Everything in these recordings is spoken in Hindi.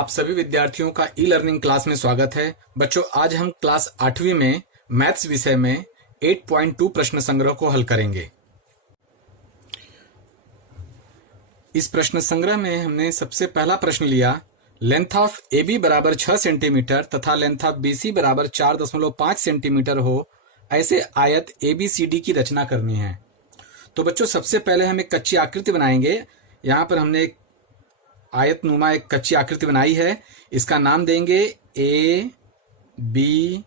आप सभी विद्यार्थियों का ई लर्निंग क्लास में स्वागत है। बच्चों, आज हम क्लास 8वीं में मैथ्स विषय में 8.2 प्रश्न संग्रह को हल करेंगे। इस प्रश्न संग्रह में हमने सबसे पहला प्रश्न लिया, लेंथ ऑफ AB बराबर 6 सेंटीमीटर तथा लेंथ ऑफ BC बराबर 4.5 सेंटीमीटर हो, ऐसे आयत ABCD की रचना करनी है। तो बच्चों, सबसे पहले हम एक कच्ची आकृति बनाएंगे। यहाँ पर हमने एक आयत नुमा एक कच्ची आकृति बनाई है। इसका नाम देंगे ABCD।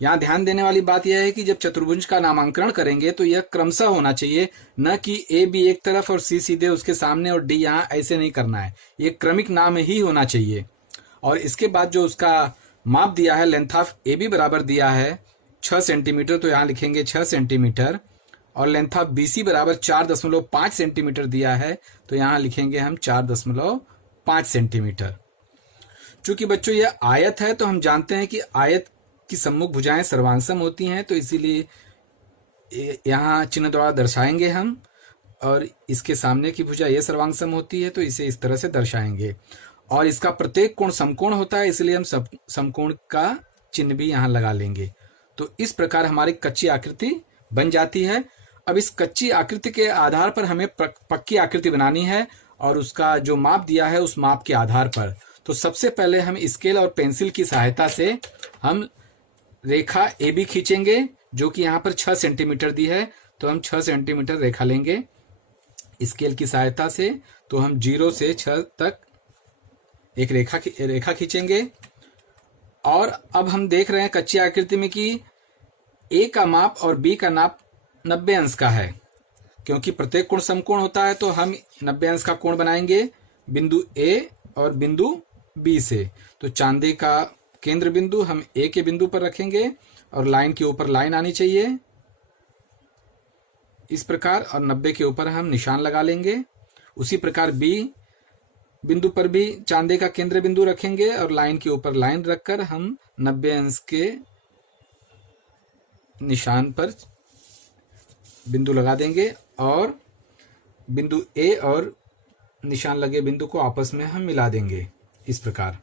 यहाँ ध्यान देने वाली बात यह है कि जब चतुर्भुज का नामांकन करेंगे तो यह क्रमशः होना चाहिए, न कि AB एक तरफ और C सीधे उसके सामने और D यहाँ, ऐसे नहीं करना है। ये क्रमिक नाम ही होना चाहिए। और इसके बाद जो उसका माप दिया है, लेंथ ऑफ AB बराबर दिया है 6 सेंटीमीटर, तो यहाँ लिखेंगे 6 सेंटीमीटर। और लेंथ ऑफ BC बराबर 4.5 सेंटीमीटर दिया है, तो यहाँ लिखेंगे हम 4.5 सेंटीमीटर। चूंकि बच्चों यह आयत है, तो हम जानते हैं कि आयत की सम्मुख भुजाएं सर्वांगसम होती हैं, तो इसीलिए यहाँ चिन्ह द्वारा दर्शाएंगे हम। और इसके सामने की भुजा यह सर्वांगसम होती है, तो इसे इस तरह से दर्शाएंगे। और इसका प्रत्येक कोण समकोण होता है, इसलिए हम समकोण का चिन्ह भी यहाँ लगा लेंगे। तो इस प्रकार हमारी कच्ची आकृति बन जाती है। अब इस कच्ची आकृति के आधार पर हमें पक्की आकृति बनानी है, और उसका जो माप दिया है उस माप के आधार पर। तो सबसे पहले हम स्केल और पेंसिल की सहायता से हम रेखा AB खींचेंगे, जो कि यहाँ पर 6 सेंटीमीटर दी है। तो हम 6 सेंटीमीटर रेखा लेंगे स्केल की सहायता से। तो हम 0 से 6 तक एक रेखा खींचेंगे। और अब हम देख रहे हैं कच्ची आकृति में कि A का माप और B का नाप 90 अंश का है। क्योंकि प्रत्येक कोण समकोण होता है, तो हम 90 अंश का कोण बनाएंगे बिंदु A और बिंदु B से। तो चांदे का केंद्र बिंदु हम A के बिंदु पर रखेंगे, और लाइन के ऊपर लाइन आनी चाहिए इस प्रकार, और 90 के ऊपर हम निशान लगा लेंगे। उसी प्रकार B बिंदु पर भी चांदे का केंद्र बिंदु रखेंगे, और लाइन के ऊपर लाइन रखकर हम 90 अंश के निशान पर बिंदु लगा देंगे। और बिंदु A और निशान लगे बिंदु को आपस में हम मिला देंगे इस प्रकार।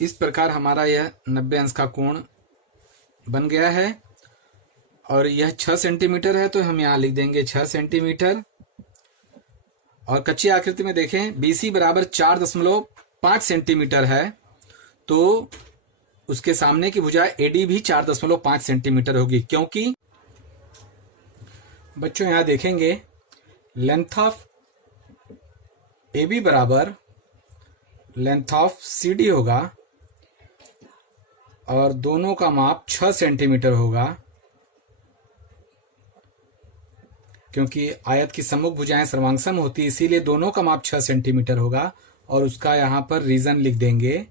इस प्रकार हमारा यह 90 अंश का कोण बन गया है। और यह 6 सेंटीमीटर है, तो हम यहां लिख देंगे 6 सेंटीमीटर। और कच्ची आकृति में देखें, BC बराबर 4.5 सेंटीमीटर है, तो उसके सामने की भुजा AD भी 4.5 सेंटीमीटर होगी। क्योंकि बच्चों यहां देखेंगे लेंथ ऑफ AB बराबर लेंथ ऑफ CD होगा, और दोनों का माप 6 सेंटीमीटर होगा। क्योंकि आयत की सम्मुख भुजाएं सर्वांगसम होती है, इसीलिए दोनों का माप 6 सेंटीमीटर होगा। और उसका यहां पर रीजन लिख देंगे,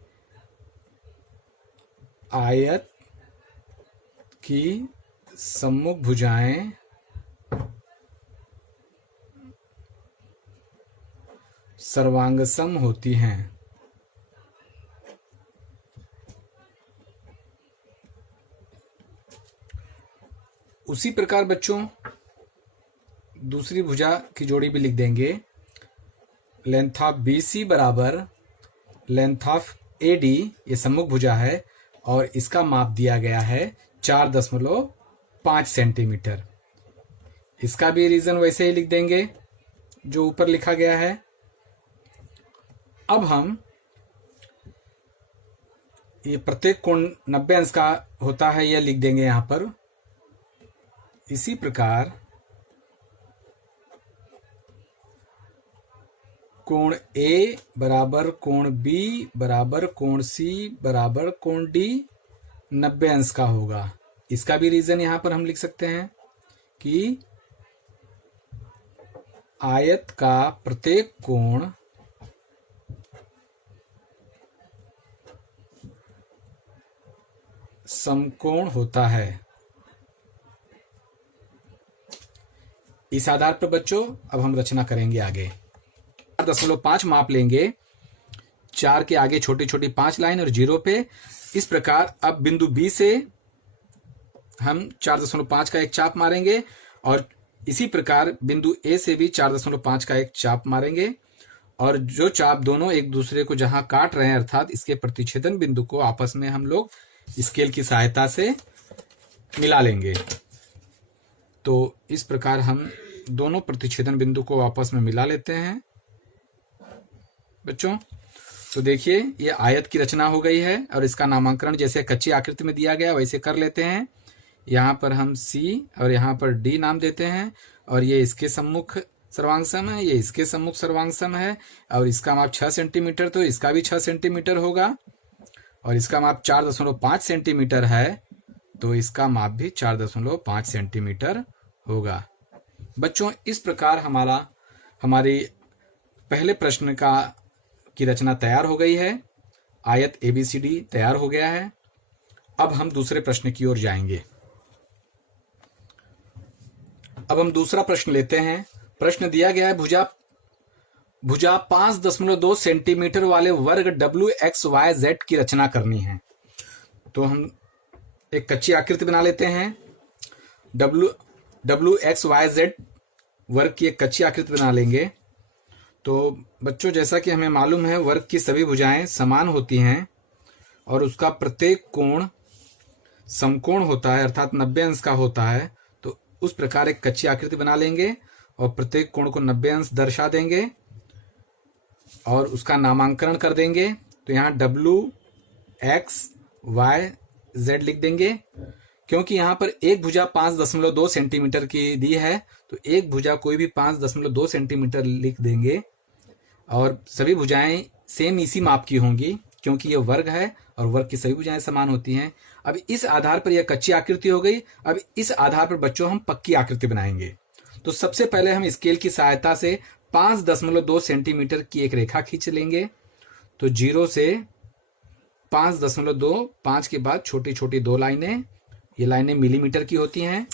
आयत की सम्मुख भुजाएं सर्वांगसम होती हैं। उसी प्रकार बच्चों दूसरी भुजा की जोड़ी भी लिख देंगे, लेंथ ऑफ BC बराबर लेंथ ऑफ AD, ये सम्मुख भुजा है, और इसका माप दिया गया है 4.5 सेंटीमीटर। इसका भी रीजन वैसे ही लिख देंगे जो ऊपर लिखा गया है। अब हम ये प्रत्येक कोण 90 अंश का होता है, यह लिख देंगे यहां पर। इसी प्रकार कोण A बराबर कोण B बराबर कोण C बराबर कोण D 90 अंश का होगा। इसका भी रीजन यहां पर हम लिख सकते हैं कि आयत का प्रत्येक कोण समकोण होता है। इस आधार पर बच्चों अब हम रचना करेंगे आगे। 4.5 माप लेंगे, 4 के आगे छोटी छोटी 5 लाइन और 0 पे। इस प्रकार अब बिंदु B से हम 4.5 का एक चाप मारेंगे, और इसी प्रकार बिंदु ए से भी 4.5 का एक चाप मारेंगे और जो चाप दोनों एक दूसरे को जहां काट रहे हैं अर्थात इसके प्रतिच्छेदन बिंदु को आपस में हम लोग स्केल की सहायता से मिला लेंगे। तो इस प्रकार हम दोनों प्रतिच्छेदन बिंदु को आपस में मिला लेते हैं बच्चों। तो देखिए ये आयत की रचना हो गई है और इसका नामकरण जैसे कच्ची आकृति में दिया गया वैसे कर लेते हैं। यहाँ पर हम C और यहाँ पर D नाम देते हैं और ये इसके सम्मुख सर्वांग सम है, ये इसके सम्मुख सर्वांग सम है और इसका माप 6 सेंटीमीटर तो इसका भी 6 सेंटीमीटर होगा और इसका माप 4.5 सेंटीमीटर है तो इसका माप भी 4.5 सेंटीमीटर होगा। बच्चों इस प्रकार हमारी पहले प्रश्न की रचना तैयार हो गई है। आयत ABCD तैयार हो गया है। अब हम दूसरे प्रश्न की ओर जाएंगे। अब हम दूसरा प्रश्न लेते हैं। प्रश्न दिया गया है भुजा 5.2 सेंटीमीटर वाले वर्ग WXYZ की रचना करनी है। तो हम एक कच्ची आकृति बना लेते हैं। WXYZ वर्ग की एक कच्ची आकृति बना लेंगे। तो बच्चों जैसा कि हमें मालूम है वर्ग की सभी भुजाएं समान होती हैं और उसका प्रत्येक कोण समकोण होता है अर्थात 90 अंश का होता है। तो उस प्रकार एक कच्ची आकृति बना लेंगे और प्रत्येक कोण को 90 अंश दर्शा देंगे और उसका नामांकरण कर देंगे। तो यहाँ WXYZ लिख देंगे। क्योंकि यहाँ पर एक भुजा 5.2 सेंटीमीटर की दी है तो एक भुजा कोई भी 5.2 सेंटीमीटर लिख देंगे और सभी भुजाएं सेम इसी माप की होंगी क्योंकि यह वर्ग है और वर्ग की सभी भुजाएं समान होती हैं। अब इस आधार पर यह कच्ची आकृति हो गई। अब इस आधार पर बच्चों हम पक्की आकृति बनाएंगे। तो सबसे पहले हम स्केल की सहायता से 5.2 सेंटीमीटर की एक रेखा खींच लेंगे। तो 0 से 5.2, 5 के बाद छोटी छोटी 2 लाइनें, ये लाइनें मिलीमीटर की होती हैं।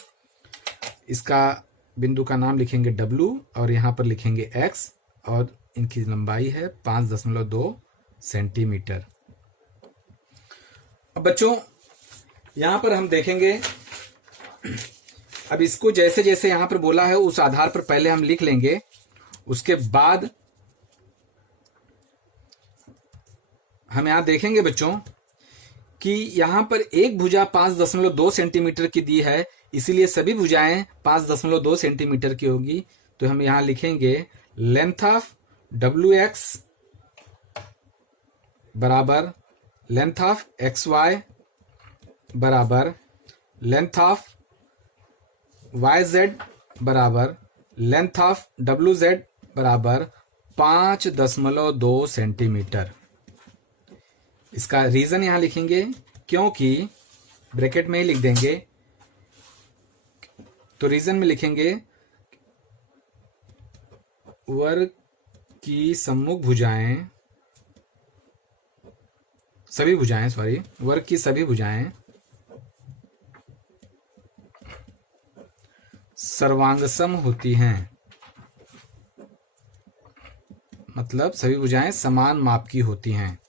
इसका बिंदु का नाम लिखेंगे W और यहाँ पर लिखेंगे X और इनकी लंबाई है 5.2 सेंटीमीटर। अब बच्चों यहाँ पर हम देखेंगे, अब इसको जैसे जैसे यहाँ पर बोला है उस आधार पर पहले हम लिख लेंगे। उसके बाद हम यहाँ देखेंगे बच्चों कि यहाँ पर एक भुजा 5.2 सेंटीमीटर की दी है, इसीलिए सभी भुजाएं 5.2 सेंटीमीटर की होगी। तो हम यहाँ लिखेंगे लेंथ ऑफ WX बराबर लेंथ ऑफ XY बराबर लेंथ ऑफ YZ बराबर लेंथ ऑफ WZ बराबर 5.2 सेंटीमीटर। इसका रीजन यहां लिखेंगे क्योंकि ब्रैकेट में ही लिख देंगे। तो रीजन में लिखेंगे वर्ग की सम्मुख भुजाएं वर्ग की सभी भुजाएं सर्वांगसम होती हैं, मतलब सभी भुजाएं समान माप की होती हैं।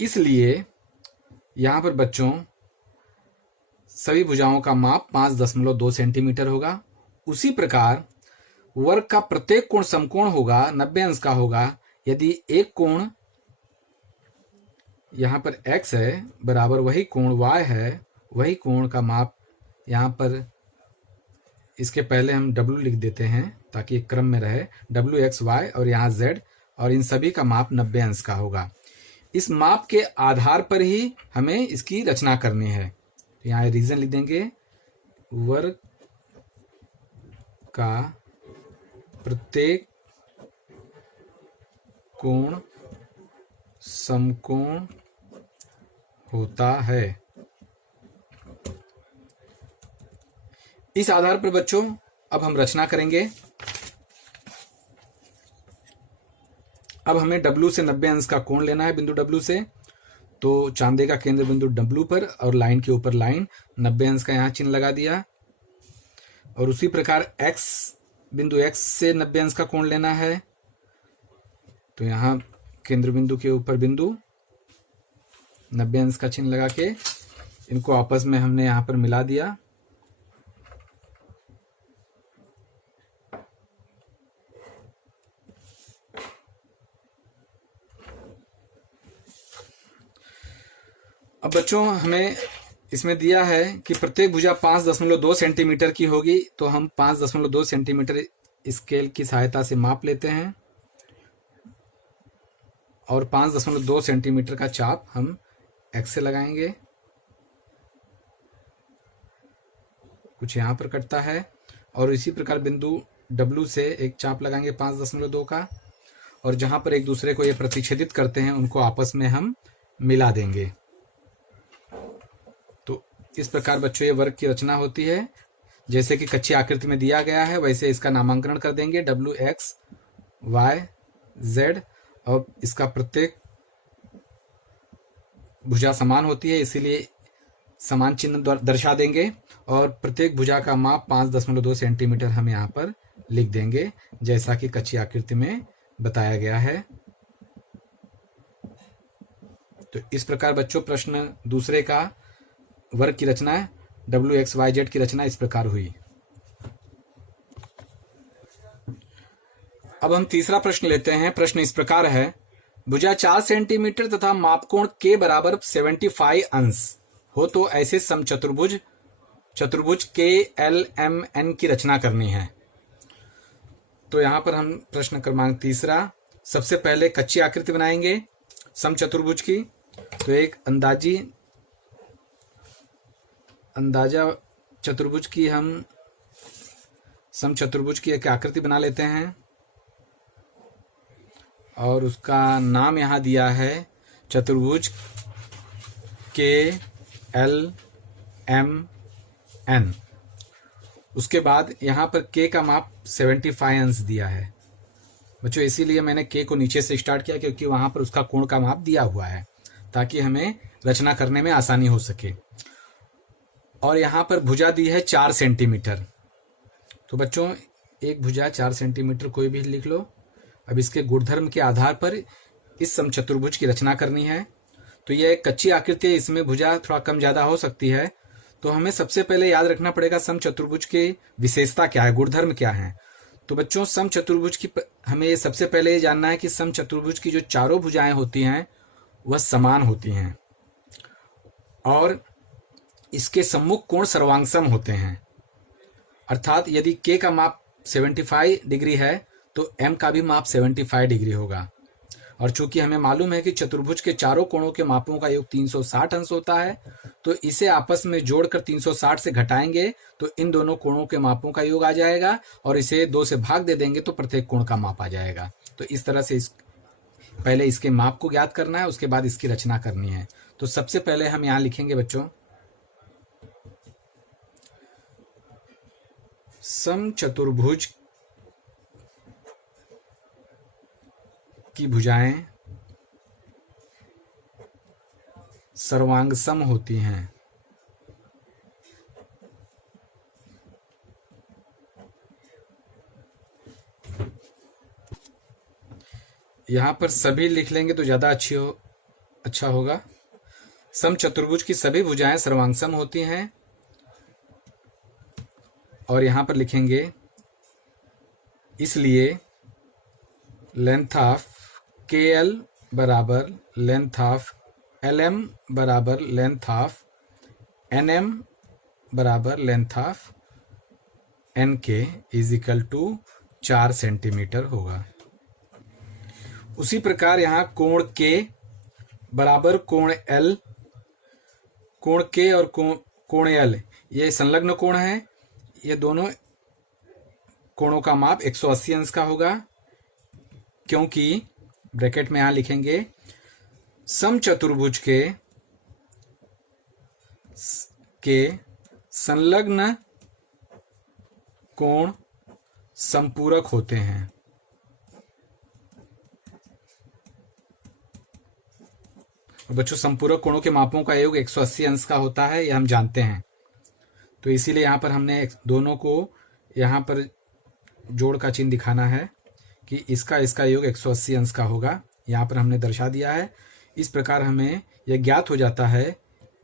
इसलिए यहां पर बच्चों सभी भुजाओं का माप 5.2 सेंटीमीटर होगा। उसी प्रकार वर्ग का प्रत्येक कोण समकोण होगा, 90 अंश का होगा। यदि एक कोण यहां पर x है बराबर वही कोण y है, वही कोण का माप यहां पर इसके पहले हम W लिख देते हैं ताकि एक क्रम में रहे, WXY और यहाँ Z और इन सभी का माप 90 अंश का होगा। इस माप के आधार पर ही हमें इसकी रचना करनी है। तो यहाँ रीजन लिख देंगे वर्ग का प्रत्येक कोण समकोण होता है। इस आधार पर बच्चों अब हम रचना करेंगे। अब हमें W से 90 अंश का कोण लेना है बिंदु W से। तो चांदे का केंद्र बिंदु W पर और लाइन के ऊपर लाइन 90 अंश का यहाँ चिन्ह लगा दिया। और उसी प्रकार बिंदु X से 90 अंश का कोण लेना है। तो यहाँ केंद्र बिंदु के ऊपर बिंदु 90 अंश का चिन्ह लगा के इनको आपस में हमने यहाँ पर मिला दिया। अब बच्चों हमें इसमें दिया है कि प्रत्येक भुजा 5.2 सेंटीमीटर की होगी, तो हम 5.2 सेंटीमीटर स्केल की सहायता से माप लेते हैं और 5.2 सेंटीमीटर का चाप हम एक्स से लगाएंगे। कुछ यहाँ पर कटता है और इसी प्रकार बिंदु W से एक चाप लगाएंगे 5.2 का, और जहां पर एक दूसरे को ये प्रतिच्छेदित करते हैं उनको आपस में हम मिला देंगे। तो इस प्रकार बच्चों ये वर्ग की रचना होती है। जैसे कि कच्ची आकृति में दिया गया है वैसे इसका नामांकन कर देंगे WX Y Z, और इसका प्रत्येक भुजा समान होती है इसीलिए समान चिन्ह दर्शा देंगे, और प्रत्येक भुजा का माप 5.2 सेंटीमीटर हम यहाँ पर लिख देंगे जैसा कि कच्ची आकृति में बताया गया है। तो इस प्रकार बच्चों प्रश्न दूसरे का वर्ग की रचना WXYZ की रचना इस प्रकार हुई। अब हम तीसरा प्रश्न लेते हैं। प्रश्न इस प्रकार है, भुजा 4 सेंटीमीटर तथा मापकोण के बराबर 75 अंश हो तो ऐसे समचतुर्भुज चतुर्भुज KLMN की रचना करनी है। तो यहां पर हम प्रश्न क्रमांक तीसरा सबसे पहले कच्ची आकृति बनाएंगे समचतुर्भुज की। तो एक अंदाजा चतुर्भुज की हम समचतुर्भुज की एक आकृति बना लेते हैं और उसका नाम यहां दिया है चतुर्भुज KLMN। उसके बाद यहाँ पर K का माप 75 अंश दिया है बच्चों, इसीलिए मैंने K को नीचे से स्टार्ट किया क्योंकि वहां पर उसका कोण का माप दिया हुआ है ताकि हमें रचना करने में आसानी हो सके। और यहाँ पर भुजा दी है 4 सेंटीमीटर। तो बच्चों एक भुजा 4 सेंटीमीटर कोई भी लिख लो। अब इसके गुणधर्म के आधार पर इस समचतुर्भुज की रचना करनी है। तो यह एक कच्ची आकृति है, इसमें भुजा थोड़ा कम ज्यादा हो सकती है। तो हमें सबसे पहले याद रखना पड़ेगा समचतुर्भुज की विशेषता क्या है, गुणधर्म क्या है। तो बच्चों समचतुर्भुज की हमें सबसे पहले ये जानना है कि समचतुर्भुज की जो चारों भुजाएं होती हैं वह समान होती हैं और इसके सम्मुख कोण सर्वांगसम होते हैं। अर्थात यदि K का माप 75 डिग्री है तो M का भी माप 75 डिग्री होगा। और चूंकि हमें मालूम है कि चतुर्भुज के चारों कोणों के मापों का योग 360 अंश होता है, तो इसे आपस में जोड़कर 360 से घटाएंगे तो इन दोनों कोणों के मापों का योग आ जाएगा और इसे 2 से भाग दे देंगे तो प्रत्येक कोण का माप आ जाएगा। तो इस तरह से पहले इसके माप को ज्ञात करना है, उसके बाद इसकी रचना करनी है। तो सबसे पहले हम यहां लिखेंगे बच्चों समचतुर्भुज की भुजाएं सर्वांगसम होती हैं। यहां पर सभी लिख लेंगे तो ज्यादा अच्छा होगा। समचतुर्भुज की सभी भुजाएं सर्वांगसम होती हैं और यहां पर लिखेंगे इसलिए लेंथ ऑफ KL बराबर लेंथ ऑफ LM बराबर लेंथ ऑफ NM बराबर length of NK is equal to 4 centimetre होगा। उसी प्रकार यहाँ कोण K बराबर कोण L, कोण K और कोण L ये संलग्न कोण है। ये दोनों कोणों का माप 180 अंश का होगा क्योंकि ब्रैकेट में यहां लिखेंगे समचतुर्भुज के संलग्न कोण संपूरक होते हैं। बच्चों संपूरक कोणों के मापों का योग 180 अंश का होता है, यह हम जानते हैं। तो इसीलिए यहां पर हमने दोनों को यहां पर जोड़ का चिन्ह दिखाना है कि इसका योग 180 अंश का होगा। यहाँ पर हमने दर्शा दिया है। इस प्रकार हमें यह ज्ञात हो जाता है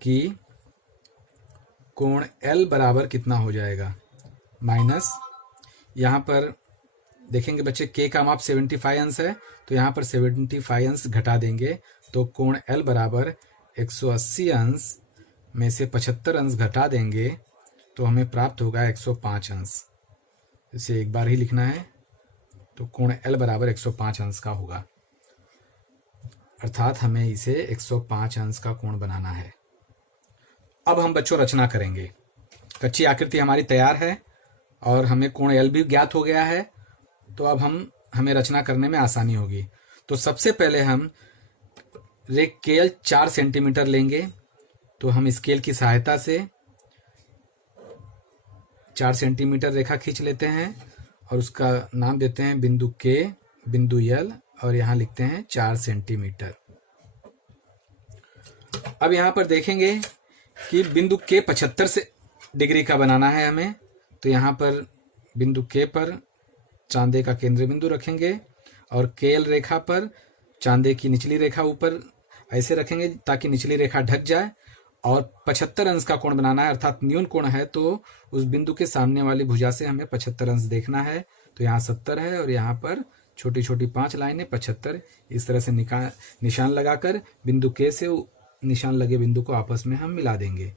कि कोण L बराबर कितना हो जाएगा माइनस, यहाँ पर देखेंगे बच्चे K का माप 75 अंश है तो यहाँ पर 75 अंश घटा देंगे तो कोण L बराबर 180 अंश में से 75 अंश घटा देंगे तो हमें प्राप्त होगा 105 अंश। इसे एक बार ही लिखना है, तो कोण L बराबर 105 अंश का होगा, अर्थात हमें इसे 105 अंश का कोण बनाना है। अब हम बच्चों रचना करेंगे। कच्ची आकृति हमारी तैयार है और हमें कोण L भी ज्ञात हो गया है, तो अब हमें रचना करने में आसानी होगी। तो सबसे पहले हम स्केल 4 सेंटीमीटर लेंगे, तो हम स्केल की सहायता से 4 सेंटीमीटर रेखा खींच लेते हैं और उसका नाम देते हैं बिंदु K, बिंदु L, और यहाँ लिखते हैं 4 सेंटीमीटर। अब यहाँ पर देखेंगे कि बिंदु K 75 डिग्री का बनाना है हमें, तो यहाँ पर बिंदु K पर चांदे का केंद्र बिंदु रखेंगे और KL रेखा पर चांदे की निचली रेखा ऊपर ऐसे रखेंगे ताकि निचली रेखा ढक जाए, और 75 अंश का कोण बनाना है, अर्थात न्यून कोण है तो उस बिंदु के सामने वाली भुजा से हमें 75 अंश देखना है। तो यहाँ 70 है और यहाँ पर छोटी छोटी 5 लाइनें 75, इस तरह से निशान लगाकर बिंदु K से निशान लगे बिंदु को आपस में हम मिला देंगे।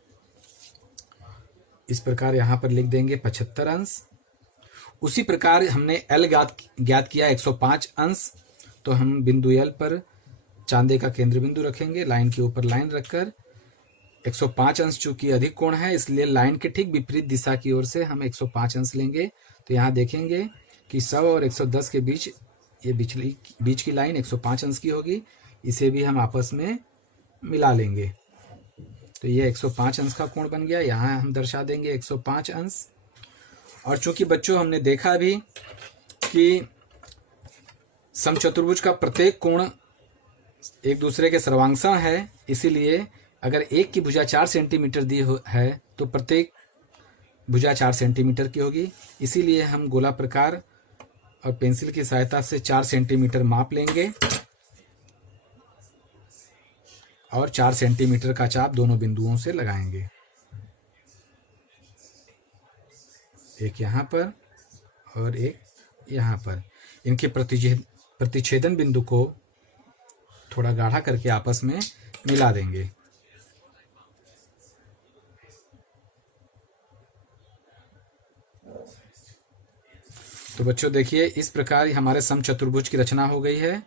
इस प्रकार यहाँ पर लिख देंगे 75 अंश। उसी प्रकार हमने L ज्ञात किया 105 अंश, तो हम बिंदु L पर चांदे का केंद्र बिंदु रखेंगे, लाइन के ऊपर लाइन रखकर 105 अंश चूंकि अधिक कोण है इसलिए लाइन के ठीक विपरीत दिशा की ओर से हम 105 अंश लेंगे। तो यहाँ देखेंगे कि 100 और 110 के बीच ये बीच की लाइन 105 अंश की होगी, इसे भी हम आपस में मिला लेंगे। तो ये 105 अंश का कोण बन गया, यहाँ हम दर्शा देंगे 105 अंश। और चूंकि बच्चों हमने देखा भी कि समचतुर्भुज का प्रत्येक कोण एक दूसरे के सर्वांगसम है, इसीलिए अगर एक की भुजा 4 सेंटीमीटर दी है तो प्रत्येक भुजा 4 सेंटीमीटर की होगी। इसीलिए हम गोला प्रकार और पेंसिल की सहायता से 4 सेंटीमीटर माप लेंगे और 4 सेंटीमीटर का चाप दोनों बिंदुओं से लगाएंगे, एक यहाँ पर और एक यहाँ पर। इनके प्रतिच्छेदन बिंदु को थोड़ा गाढ़ा करके आपस में मिला देंगे। तो बच्चों देखिए, इस प्रकार हमारे समचतुर्भुज की रचना हो गई है।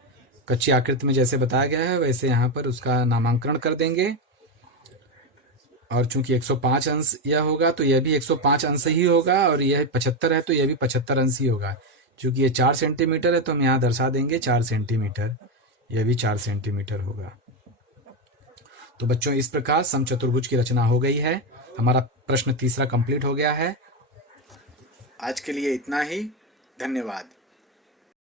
कच्ची आकृति में जैसे बताया गया है वैसे यहाँ पर उसका नामांकन कर देंगे। और चूंकि 105 अंश यह होगा तो यह भी 105 अंश ही होगा, और यह 75 है तो यह भी 75 अंश ही होगा। चूंकि ये 4 सेंटीमीटर है तो हम यहाँ दर्शा देंगे 4 सेंटीमीटर, यह भी 4 सेंटीमीटर होगा। तो बच्चों इस प्रकार समचतुर्भुज की रचना हो गई है। हमारा प्रश्न तीसरा कंप्लीट हो गया है। आज के लिए इतना ही, धन्यवाद।